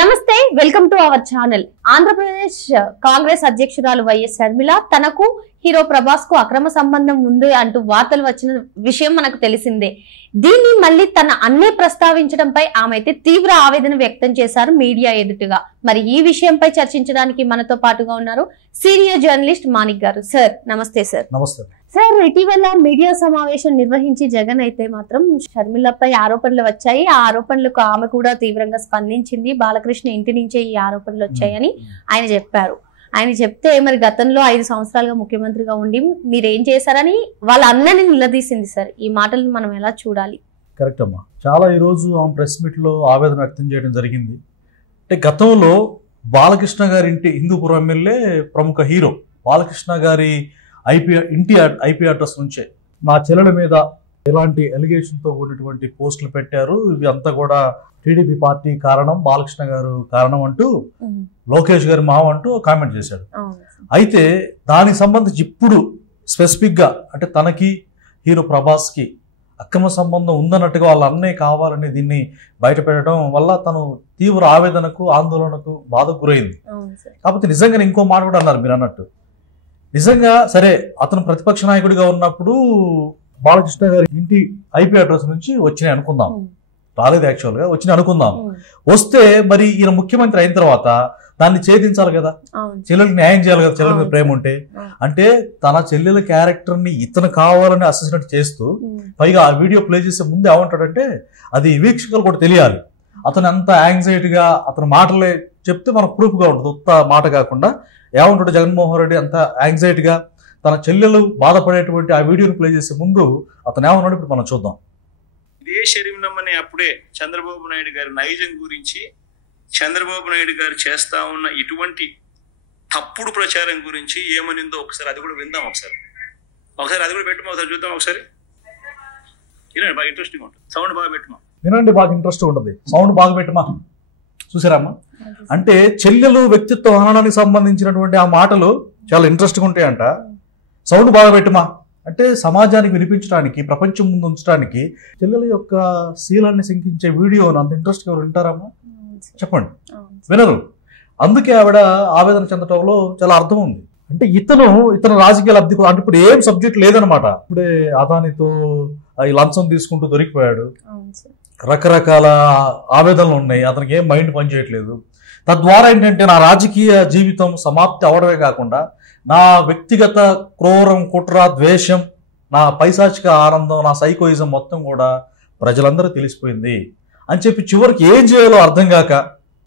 నమస్తే, welcome to our channel. Andhra Pradesh Congress అధ్యక్షురాలు YS Sharmila తనకు హీరో ప్రభాస్ కు అక్రమ సంబంధం ఉంది అంటూ వార్తలు వచ్చిన విషయం మనకు తెలిసిందే. దీన్ని మళ్ళీ తన అన్నే ప్రస్తావించడంపై ఆమె అయితే తీవ్ర ఆవేదన వ్యక్తం చేశారు మీడియా ఎదుటిగా. మరి ఈ విషయంపై చర్చించడానికి మనతో పాటుగా ఉన్నారు సీనియర్ జర్నలిస్ట్ మాణిక్ గారు. సార్ నమస్తే. సార్ నమస్తే సార్, ఇటీవల మీడియా సమావేశం నిర్వహించి జగన్ అయితే మాత్రం షర్మిలపై ఆరోపణలు వచ్చాయి. ఆ ఆరోపణలకు ఆమె కూడా తీవ్రంగా స్పందించింది. బాలకృష్ణ ఇంటి నుంచే ఈ ఆరోపణలు వచ్చాయని ఆయన చెప్పారు. ఆయన చెప్తే మరి గతంలో 5 సంవత్సరాలుగా ముఖ్యమంత్రిగా ఉండి మీరేం చేశారని వాళ్ళ అన్నని నిలదీసింది. సార్, ఈ మాటలను మనం ఎలా చూడాలి? కరెక్ట్ అమ్మా. చాలా ఈరోజు ఆమె ప్రెస్ మీట్ లో ఆవేదన వ్యక్తం చేయడం జరిగింది. అంటే గతంలో బాలకృష్ణ గారి ఇంటి హిందూపురం ఎమ్మెల్యే ప్రముఖ హీరో బాలకృష్ణ గారి ఐపీ అడ్రస్ నుంచే నా చెల్లెల మీద ఎలాంటి ఎలిగేషన్ తో కూడినటువంటి పోస్టులు పెట్టారు. ఇవి అంతా కూడా టీడీపీ పార్టీ కారణం, బాలకృష్ణ గారు కారణం అంటూ లోకేష్ గారి మావ అంటూ కామెంట్ చేశాడు. అయితే దానికి సంబంధించి ఇప్పుడు స్పెసిఫిక్ గా అంటే తనకి హీరో ప్రభాస్ కి అక్రమ సంబంధం ఉందన్నట్టుగా వాళ్ళ అన్నయ్య కావాలని దీన్ని బయట పెట్టడం వల్ల తను తీవ్ర ఆవేదనకు, ఆందోళనకు, బాధకు గురైంది. కాకపోతే నిజంగానే ఇంకో మాట కూడా అన్నారు మీరు అన్నట్టు. నిజంగా సరే, అతను ప్రతిపక్ష నాయకుడిగా ఉన్నప్పుడు బాలకృష్ణ గారి ఇంటి ఐపీ అడ్రస్ నుంచి వచ్చినాయి అనుకుందాం, రాలేదు యాక్చువల్ గా, వచ్చినాయి అనుకుందాం. వస్తే మరి ఈయన ముఖ్యమంత్రి అయిన తర్వాత దాన్ని ఛేదించాలి కదా, చెల్లెలకి న్యాయం చేయాలి కదా. చెల్లెల మీద ప్రేమ ఉంటే అంటే తన చెల్లెల క్యారెక్టర్ ని ఇతను కావాలని అసెసినేట్ చేస్తూ పైగా ఆ వీడియో ప్లే చేసే ముందు ఏమంటాడంటే అది వీక్షకులు కూడా తెలియాలి. అతను అంత యాంగ్జైటీగా అతని మాటలే చెప్తే మనకు ప్రూఫ్ గా ఉంటుంది, ఉత్త మాట కాకుండా. ఏమంటాడు జగన్మోహన్ రెడ్డి అంత యాంగ్జైటీగా తన చెల్లెలు బాధపడేటువంటి ఆ వీడియోని ప్లే చేసే ముందు అతను ఏమన్నాడు ఇప్పుడు మనం చూద్దాం. ఇదే షర్మిలమ్మని అప్పుడే చంద్రబాబు నాయుడు గారి నైజం గురించి, చంద్రబాబు నాయుడు గారు చేస్తా ఉన్న ఇటువంటి తప్పుడు ప్రచారం గురించి ఏమనిందో ఒకసారి అది కూడా విందాం. ఒకసారి అది కూడా పెట్టమా, ఒకసారి చూద్దాం. ఒకసారి వినండి, బాగా ఇంట్రెస్టింగ్ ఉంటుంది. సౌండ్ బాగా పెట్టమా. వినండి, బాగా ఇంట్రెస్ట్ ఉంటుంది. సౌండ్ బాగా పెట్టమా. చూసారమ్మా, అంటే చెల్లెలు వ్యక్తిత్వ హననానికి సంబంధించినటువంటి ఆ మాటలు చాలా ఇంట్రెస్ట్గా ఉంటాయంట. సౌండ్ బాగా పెట్టమా అంటే సమాజానికి వినిపించడానికి, ప్రపంచం ముందు ఉంచడానికి చెల్లెల యొక్క శీలాన్ని శంకించే వీడియోను అంత ఇంట్రెస్ట్ గా వింటారమ్మా? చెప్పండి, వినరు. అందుకే ఆవిడ ఆవేదన చెందటంలో చాలా అర్థం ఉంది. అంటే ఇతను రాజకీయ లబ్ధి అంటే ఇప్పుడు ఏం సబ్జెక్ట్ లేదనమాట. ఇప్పుడే అదానితో ఈ లంచం తీసుకుంటూ దొరికిపోయాడు. రకరకాల ఆవేదనలు ఉన్నాయి, అతనికి ఏం మైండ్ పనిచేయట్లేదు. తద్వారా ఏంటంటే నా రాజకీయ జీవితం సమాప్తి అవడమే కాకుండా నా వ్యక్తిగత క్రూరం, కుట్ర, ద్వేషం, నా పైశాచిక ఆనందం, నా సైకోయిజం మొత్తం కూడా ప్రజలందరూ తెలిసిపోయింది అని చెప్పి చివరికి ఏం చేయాలో అర్థం కాక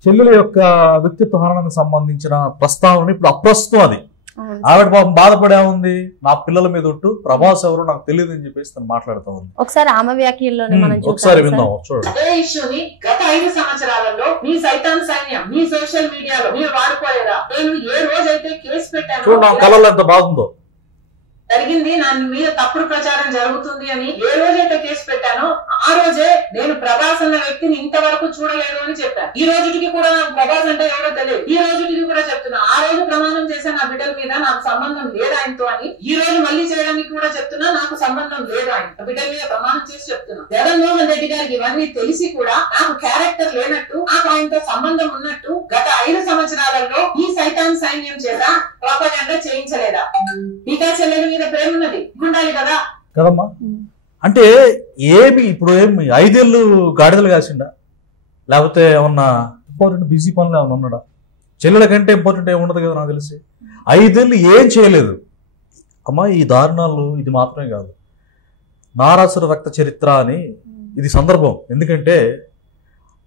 చెల్లెల యొక్క వ్యక్తిత్వ హననానికి సంబంధించిన ప్రస్తావన ఇప్పుడు అప్రస్తుతం. అది ఆవిడ పాపం బాధపడే ఉంది, నా పిల్లల మీద ఒట్టు, ప్రభాస్ ఎవరు నాకు తెలియదు అని చెప్పేసి తను మాట్లాడుతూ ఉంది. ఒకసారి ఆమె వ్యాఖ్యల్లోనే ఒకసారి విందాం. చూడండి, అదే ఇష్యూని గత 5 సంవత్సరాలలో మీ సైతాన్ సైన్యం, మీ సోషల్ మీడియాలో మీరు వాడుకోలేదా? నేను ఏ రోజైతే కేసు పెట్టాను, చూడండి కళలో ఎంత బాగుందో. జరిగింది నా మీద తప్పుడు ప్రచారం జరుగుతుంది అని ఏ రోజైతే కేసు పెట్టానో ఆ రోజే నేను ప్రభాస్ అన్న వ్యక్తిని ఇంతవరకు చూడలేదు అని చెప్పాను. ఈ రోజుకి కూడా నాకు ప్రభాస్ అంటే ఎవరో తెలియదు. ఈ రోజుకి కూడా చెప్తున్నా, ఆ రోజు ప్రమాణం చేశాను నా బిడ్డల మీద నాకు సంబంధం లేదు ఆయనతో అని. ఈ రోజు మళ్ళీ చేయడానికి కూడా చెప్తున్నా నాకు సంబంధం లేదు ఆయన బిడ్డల మీద ప్రమాణం చేసి చెప్తున్నా. జగన్మోహన్ రెడ్డి గారికి ఇవన్నీ తెలిసి కూడా నాకు క్యారెక్టర్ లేనట్టు, నాకు ఆయనతో సంబంధం ఉన్నట్టు గత 5 సంవత్సరాలలో ఈ సైతాన్ సైన్యం చేత ప్రాపగాండా చేయించలేదా? ఇంకా చెల్లెల మీద ప్రేమ ఉన్నది ఉండాలి కదా కదమ్మా. అంటే ఏమి ఇప్పుడు ఏమి 5 ఏళ్ళు గాడిదలు కాసిండా, లేకపోతే ఏమన్నా ఇంపార్టెంట్ బిజీ పనులు ఏమన్నా ఉన్నాడా? చెల్లెల కంటే ఇంపార్టెంట్ ఏమి ఉండదు కదా నాకు తెలిసి. 5 ఏళ్ళు ఏం చేయలేదు అమ్మా. ఈ దారుణాలు ఇది మాత్రమే కాదు, నారాసుర రక్త చరిత్ర అని ఇది సందర్భం. ఎందుకంటే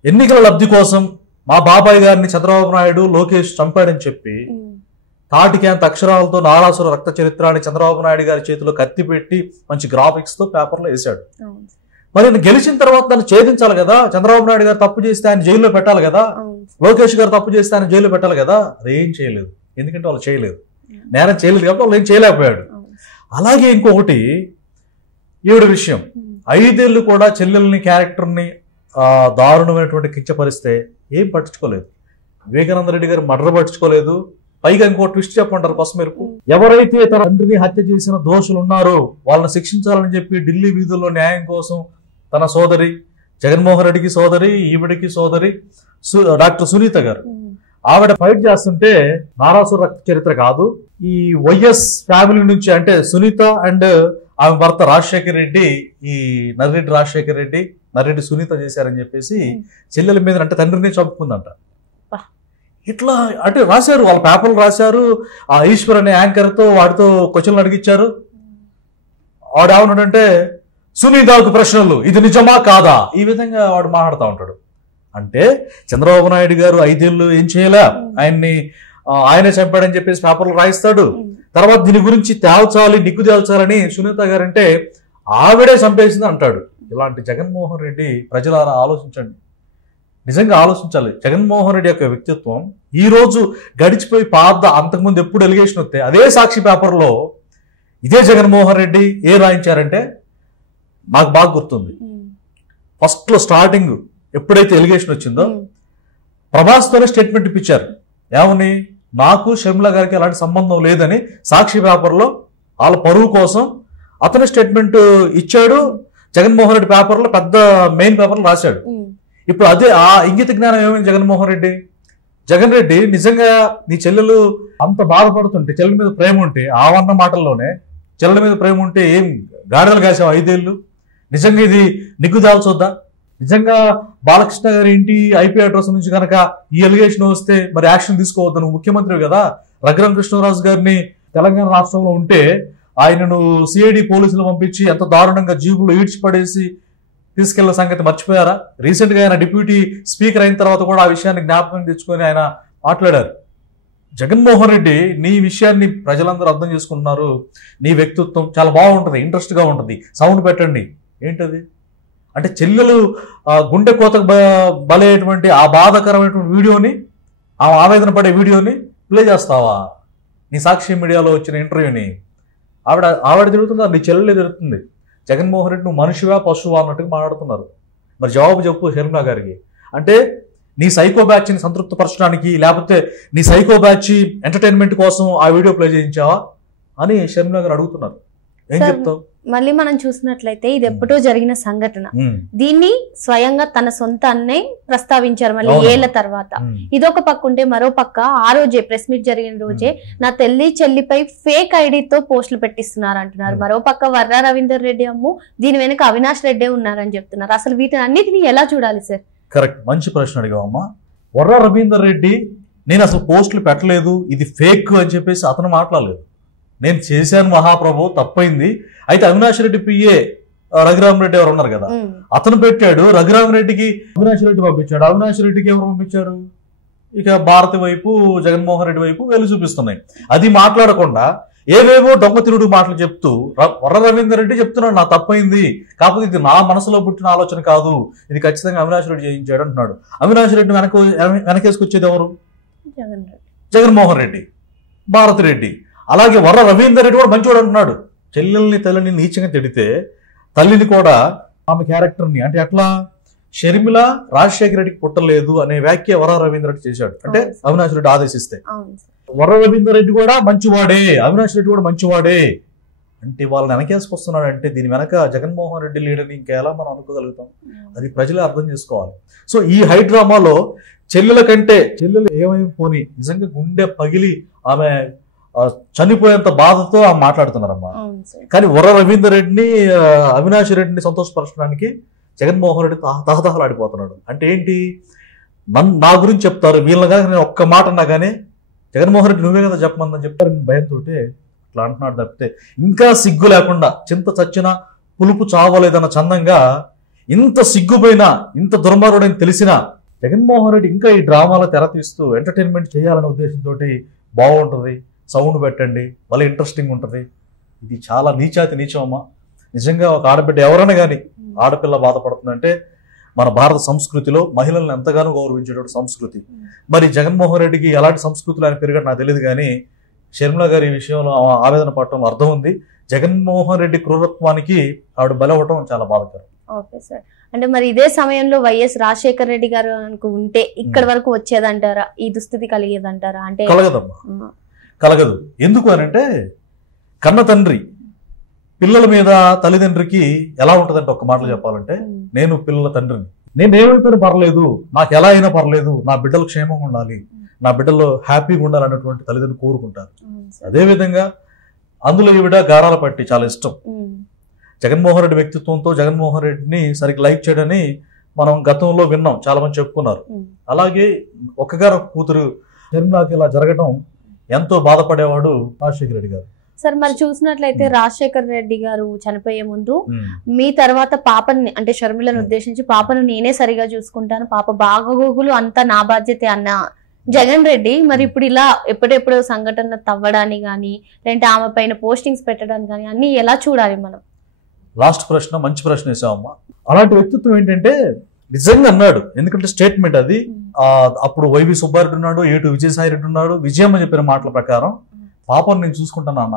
ఎన్నికల లబ్ధి కోసం మా బాబాయ్ గారిని చంద్రబాబు నాయుడు, లోకేష్ చంపాడని చెప్పి తాటికేంత అక్షరాలతో నారాసుర రక్త చరిత్ర అని చంద్రబాబు నాయుడు గారి చేతిలో కత్తి పెట్టి మంచి గ్రాఫిక్స్ తో పేపర్లో వేశాడు. మరి ఆయన గెలిచిన తర్వాత దాన్ని ఛేదించాలి కదా. చంద్రబాబు నాయుడు గారు తప్పు చేస్తే ఆయన జైల్లో పెట్టాలి కదా, లోకేష్ గారు తప్పు చేస్తే ఆయన జైల్లో పెట్టాలి కదా. అదేం చేయలేదు, ఎందుకంటే వాళ్ళు చేయలేదు, నేరం చేయలేదు కాబట్టి వాళ్ళు ఏం చేయలేకపోయాడు. అలాగే ఇంకొకటి ఈవిడ విషయం, 5 ఏళ్ళు కూడా చెల్లెల్ని, క్యారెక్టర్ని దారుణమైనటువంటి కించపరిస్తే ఏం పట్టించుకోలేదు. వివేకానంద రెడ్డి గారు మర్డర్ పట్టించుకోలేదు. పైగా ఇంకో ట్విస్ట్ చెప్పంటారు కొసమెరుపు, ఎవరైతే తన తండ్రిని హత్య చేసిన దోషులు ఉన్నారో వాళ్ళని శిక్షించాలని చెప్పి ఢిల్లీ వీధుల్లో న్యాయం కోసం తన సోదరి జగన్మోహన్ రెడ్డికి సోదరి, ఈవిడికి సోదరి డాక్టర్ సునీత గారు. ఆవిడ ఫైట్ చేస్తుంటే నారాసుర రక్త చరిత్ర కాదు, ఈ వైఎస్ ఫ్యామిలీ నుంచి అంటే సునీత అండ్ ఆమె భర్త రాజశేఖర్ రెడ్డి, ఈ నర్రెడ్డి రాజశేఖర్ రెడ్డి, నర్రెడ్డి సునీత చేశారని చెప్పేసి చెల్లెల మీద అంటే తండ్రిని చంపుకుందంట. ఇట్లా అంటే రాశారు, వాళ్ళ పేపర్లు రాశారు. ఆ ఈశ్వర్ అనే యాంకర్ తో వాడితో క్వశ్చన్లు అడిగించారు. వాడు ఏమన్నాడంటే సునీతకు ప్రశ్నలు, ఇది నిజమా కాదా, ఈ విధంగా వాడు మాట్లాడుతూ ఉంటాడు. అంటే చంద్రబాబు నాయుడు గారు 5 ఏళ్ళు ఏం చేయలే, ఆయనే చంపాడని చెప్పేసి పేపర్లు రాయిస్తాడు. తర్వాత దీని గురించి నిగ్గు తేల్చాలని సునీత గారు అంటే ఆవిడే చంపేసింది అంటాడు. ఇలాంటి జగన్మోహన్ రెడ్డి ప్రజలారా ఆలోచించండి, నిజంగా ఆలోచించాలి. జగన్మోహన్ రెడ్డి యొక్క వ్యక్తిత్వం ఈ రోజు గడిచిపోయి అంతకుముందు ఎప్పుడు ఎలిగేషన్ వస్తే అదే సాక్షి పేపర్లో ఇదే జగన్మోహన్ రెడ్డి రాయించారంటే నాకు బాగా గుర్తుంది. ఫస్ట్ లో స్టార్టింగ్ ఎప్పుడైతే ఎలిగేషన్ వచ్చిందో ప్రభాస్తోనే స్టేట్మెంట్ ఇప్పించారు. ఏమని, నాకు షర్మిల గారికి ఎలాంటి సంబంధం లేదని సాక్షి పేపర్లో వాళ్ళ పరువు కోసం అతనే స్టేట్మెంట్ ఇచ్చాడు. జగన్మోహన్ రెడ్డి పేపర్లో పెద్ద మెయిన్ పేపర్లో రాశాడు. ఇప్పుడు అదే ఆ ఇంగిత జ్ఞానం ఏమైంది జగన్మోహన్ రెడ్డి? జగన్ రెడ్డి నిజంగా నీ చెల్లెలు అంత బాధపడుతుంటే, చెల్లెల మీద ప్రేమ ఉంటే, ఆవన్న మాటల్లోనే చెల్లెల మీద ప్రేమ ఉంటే ఏం గాడిదలు కాసావు 5 ఏళ్ళు? నిజంగా ఇది నిగ్గు దాల్చొద్దా? నిజంగా బాలకృష్ణ గారి ఇంటి ఐపీ అడ్రస్ నుంచి కనుక ఈ ఎలిగేషన్ వస్తే మరి యాక్షన్ తీసుకోవద్దు, నువ్వు ముఖ్యమంత్రి కదా. రఘురామ కృష్ణరాజు గారిని తెలంగాణ రాష్ట్రంలో ఉంటే ఆయనను సిఐడి పోలీసులు పంపించి ఎంత దారుణంగా జీబులో ఈడ్చిపడేసి తీసుకెళ్లిన సంగతి మర్చిపోయారా? రీసెంట్ గా ఆయన డిప్యూటీ స్పీకర్ అయిన తర్వాత కూడా ఆ విషయాన్ని జ్ఞాపకం తెచ్చుకొని ఆయన మాట్లాడారు. జగన్మోహన్ రెడ్డి, నీ విషయాన్ని ప్రజలందరూ అర్థం చేసుకుంటున్నారు, నీ వ్యక్తిత్వం చాలా బాగుంటుంది, ఇంట్రెస్ట్ గా ఉంటుంది, సౌండ్ పెట్టండి. ఏంటది అంటే చెల్లెలు గుండె కోతకు బలైనటువంటి ఆ బాధాకరమైనటువంటి వీడియోని, ఆ ఆవేదన పడే వీడియోని ప్లే చేస్తావా? నీ సాక్షి మీడియాలో వచ్చిన ఇంటర్వ్యూని ఆవిడ తిరుగుతుందా? నీ చెల్లెలే తిరుగుతుంది. జగన్మోహన్ రెడ్డి నువ్వు మనిషివా పశువా అన్నట్టుగా మాట్లాడుతున్నారు. మరి జవాబు చెప్పు షర్మిల గారికి. అంటే నీ సైకో బ్యాచ్ని సంతృప్తిపరచడానికి, లేకపోతే నీ సైకో బ్యాచ్ ఎంటర్టైన్మెంట్ కోసం ఆ వీడియో ప్లే చేయించావా అని షర్మిల గారు అడుగుతున్నారు. ఏం చెప్తావు? మళ్ళీ మనం చూసినట్లయితే ఇది ఎప్పుడో జరిగిన సంఘటన, దీన్ని స్వయంగా తన సొంత అన్నే ప్రస్తావించారు మళ్ళీ ఏళ్ల తర్వాత. ఇదొక పక్క ఉంటే మరో పక్క ఆ రోజే ప్రెస్ మీట్ జరిగిన రోజే నా చెల్లిపై ఫేక్ ఐడితో పోస్టులు పెట్టిస్తున్నారు అంటున్నారు. మరో పక్క వర్రా రవీందర్ రెడ్డి అమ్ము, దీని వెనుక అవినాష్ రెడ్డి ఉన్నారని చెప్తున్నారు. అసలు వీటిని అన్నిటిని ఎలా చూడాలి సార్? కరెక్ట్, మంచి ప్రశ్న అడిగావమ్మా. వర్రా రవీందర్ రెడ్డి నేను అసలు పోస్టులు పెట్టలేదు, ఇది ఫేక్ అని చెప్పేసి అతను మాట్లాడలేదు. నేను చేశాను మహాప్రభు, తప్పైంది. అయితే అవినాష్ రెడ్డి పిఏ రఘురామరెడ్డి ఎవరు ఉన్నారు కదా, అతను పెట్టాడు. రఘురామరెడ్డికి అవినాష్ రెడ్డి పంపించాడు. అవినాష్ రెడ్డికి ఎవరు పంపించారు? ఇక భారతి వైపు, జగన్మోహన్ రెడ్డి వైపు వేలు చూపిస్తున్నాయి. అది మాట్లాడకుండా ఏవేవో దొంగ తిరుడు మాటలు చెప్తూ వర్ర రవీందర్ రెడ్డి చెప్తున్నాడు నా తప్పైంది, కాకపోతే ఇది నా మనసులో పుట్టిన ఆలోచన కాదు, ఇది ఖచ్చితంగా అవినాష్ రెడ్డి చేయించాడు అంటున్నాడు. అవినాష్ రెడ్డి వెనకేసుకొచ్చేది ఎవరు? జగన్మోహన్ రెడ్డి, భారతి రెడ్డి. అలాగే వర్ర రవీందర్ రెడ్డి కూడా మంచివాడు అంటున్నాడు. చెల్లెల్ని తల్లిని నీచంగా తిడితే తల్లిని కూడా ఆమె క్యారెక్టర్ని అంటే అట్లా షర్మిల రాజశేఖర రెడ్డికి పుట్టలేదు అనే వ్యాఖ్య వర్ర రవీందర్ రెడ్డి చేశాడు. అంటే అవినాష్ రెడ్డి ఆదేశిస్తే వర్ర రవీందర్ రెడ్డి కూడా మంచివాడే, అవినాష్ రెడ్డి కూడా మంచివాడే అంటే వాళ్ళని వెనకేసుకొస్తున్నాడు. అంటే దీని వెనక జగన్మోహన్ రెడ్డి లీడర్ని ఇంకెలా మనం అనుకోగలుగుతాం? అది ప్రజలే అర్థం చేసుకోవాలి. సో ఈ హై డ్రామాలో చెల్లెల కంటే చెల్లెలు ఏమైపోని నిజంగా గుండె పగిలి ఆమె చనిపోయేంత బాధతో ఆమె మాట్లాడుతున్నారమ్మా. కానీ వర్ర రవీందర్ రెడ్డిని, అవినాష్ రెడ్డిని సంతోషపరచడానికి జగన్మోహన్ రెడ్డి తహతహలాడిపోతున్నాడు. అంటే ఏంటి, నా గురించి చెప్తారు వీళ్ళని కానీ నేను ఒక్క మాట అన్నా కానీ జగన్మోహన్ రెడ్డి నువ్వే కదా చెప్పమందని చెప్పారు భయంతో అట్లా అంటున్నాడు తప్పితే ఇంకా సిగ్గు లేకుండా చింత చచ్చినా పులుపు చావలేదన్న చందంగా ఇంత సిగ్గుపోయినా ఇంత దుర్మార్గుడని తెలిసినా జగన్మోహన్ రెడ్డి ఇంకా ఈ డ్రామాలో తెర తీస్తూ ఎంటర్టైన్మెంట్ చేయాలనే ఉద్దేశంతో బాగుంటుంది, సౌండ్ పెట్టండి, మళ్ళీ ఇంట్రెస్టింగ్ ఉంటుంది. ఇది చాలా నీచాతి నీచం అమ్మా. నిజంగా ఒక ఆడబిడ్డ ఎవరైనా కానీ ఆడపిల్ల బాధపడుతుందంటే మన భారత సంస్కృతిలో మహిళలను ఎంతగానో గౌరవించేటువంటి సంస్కృతి. మరి జగన్మోహన్ రెడ్డికి ఎలాంటి సంస్కృతులు ఆయన పెరిగాడు నాకు తెలియదు, కానీ షర్మిల గారి విషయంలో ఆవేదన పడటం అర్థం ఉంది. జగన్మోహన్ రెడ్డి క్రూరత్వానికి ఆవిడ బలవటం చాలా బాధాకరం. ఓకే సార్, అంటే మరి ఇదే సమయంలో వైఎస్ రాజశేఖర రెడ్డి గారు ఉంటే ఇక్కడ వరకు వచ్చేదంటారా? ఈ దుస్థితి కలిగేదంటారా? అంటే కలగదమ్మా, కలగదు. ఎందుకు అని అంటే కన్న తండ్రి పిల్లల మీద తల్లిదండ్రికి ఎలా ఉంటుందంటే ఒక్క మాటలు చెప్పాలంటే, నేను పిల్లల తండ్రిని, నేను ఏమైపోయినా పర్లేదు, నాకు ఎలా అయినా పర్లేదు, నా బిడ్డలు క్షేమంగా ఉండాలి, నా బిడ్డలు హ్యాపీగా ఉండాలి అన్నటువంటి తల్లిదండ్రులు కోరుకుంటారు. అదేవిధంగా అందులో ఈవిడ గారాల పట్టి చాలా ఇష్టం. జగన్మోహన్ రెడ్డి వ్యక్తిత్వంతో జగన్మోహన్ రెడ్డిని సరిగ్గా లైక్ చేయడని మనం గతంలో విన్నాం, చాలా మంది చెప్పుకున్నారు. అలాగే ఒక్కగారు కూతురు షర్మిలాకి ఇలా జరగడం ఎంతో బాధపడేవాడు రాజశేఖర రెడ్డి గారు. సార్ మరి చూసినట్లయితే రాజశేఖర రెడ్డి గారు చనిపోయే ముందు మీ తర్వాత పాపని అంటే షర్మిలను ఉద్దేశించి పాపను నేనే సరిగా చూసుకుంటాను, పాప బాగోగులు అంతా నా బాధ్యత అన్న జగన్ రెడ్డి మరి ఇప్పుడు ఇలా ఎప్పుడెప్పుడు సంఘటన తవ్వడానికి కానీ లేదంటే ఆమె పైన పోస్టింగ్స్ పెట్టడానికి కానీ అన్ని ఎలా చూడాలి మనం? లాస్ట్ ప్రశ్న మంచి ప్రశ్న వేసామమ్మా. అలాంటి వ్యక్తిత్వం ఏంటంటే నిజంగా అన్నాడు, ఎందుకంటే స్టేట్మెంట్ అది. అప్పుడు వైవి సుబ్బారెడ్డి ఉన్నాడు, ఏటు విజయసాయి రెడ్డి ఉన్నాడు. విజయమ్మ చెప్పిన మాటల ప్రకారం పాపను నేను చూసుకుంటాను నాన్న,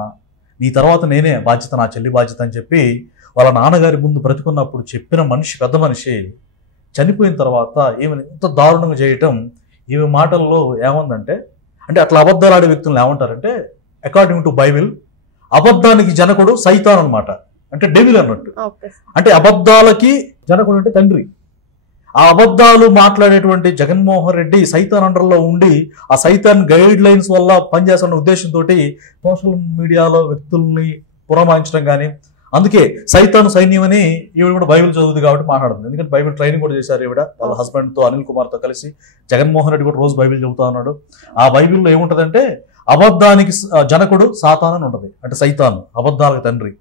నీ తర్వాత నేనే బాధ్యత, నా చెల్లి బాధ్యత అని చెప్పి వాళ్ళ నాన్నగారి ముందు బ్రతుకున్నప్పుడు చెప్పిన మనిషి, పెద్ద మనిషి చనిపోయిన తర్వాత ఈమెను ఎంత దారుణంగా చేయటం. ఈమె మాటల్లో ఏముందంటే, అంటే అట్లా అబద్ధాలు ఆడే వ్యక్తులను ఏమంటారంటే, అకార్డింగ్ టు బైబిల్ అబద్ధానికి జనకుడు సైతాన్ అనమాట, అంటే డెవిల్ అన్నట్టు. అంటే అబద్ధాలకి జనకుడు అంటే తండ్రి. ఆ అబద్ధాలు మాట్లాడేటువంటి జగన్మోహన్ రెడ్డి సైతాన్ అండర్లో ఉండి ఆ సైతాన్ గైడ్ లైన్స్ వల్ల పనిచేస్తున్న ఉద్దేశంతో సోషల్ మీడియాలో వ్యక్తుల్ని పురమాయించడం కానీ, అందుకే సైతాన్ సైన్యం అని ఈవిడ కూడా బైబిల్ చదువుతుంది కాబట్టి మాట్లాడుతుంది. ఎందుకంటే బైబిల్ ట్రైనింగ్ కూడా చేశారు ఈవిడ వాళ్ళ హస్బెండ్తో, అనిల్ కుమార్తో కలిసి. జగన్మోహన్ రెడ్డి కూడా రోజు బైబిల్ చెబుతా ఉన్నాడు. ఆ బైబిల్లో ఏముంటదంటే అబద్ధానికి జనకుడు సాతాన్ అని ఉంటుంది, అంటే సైతాన్, అబద్ధాలకు తండ్రి.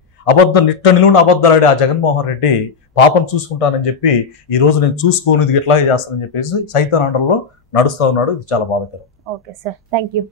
నిట్ట నిలువున అబద్ధాలాడి ఆ జగన్మోహన్ రెడ్డి పాపం చూసుకుంటానని చెప్పి ఈ రోజు నేను చూసుకోను, ఇది ఎట్లాగే చేస్తానని చెప్పేసి సైతాన్ అండర్లో నడుస్తా ఉన్నాడు. ఇది చాలా బాధాకరం. Okay sir, thank you.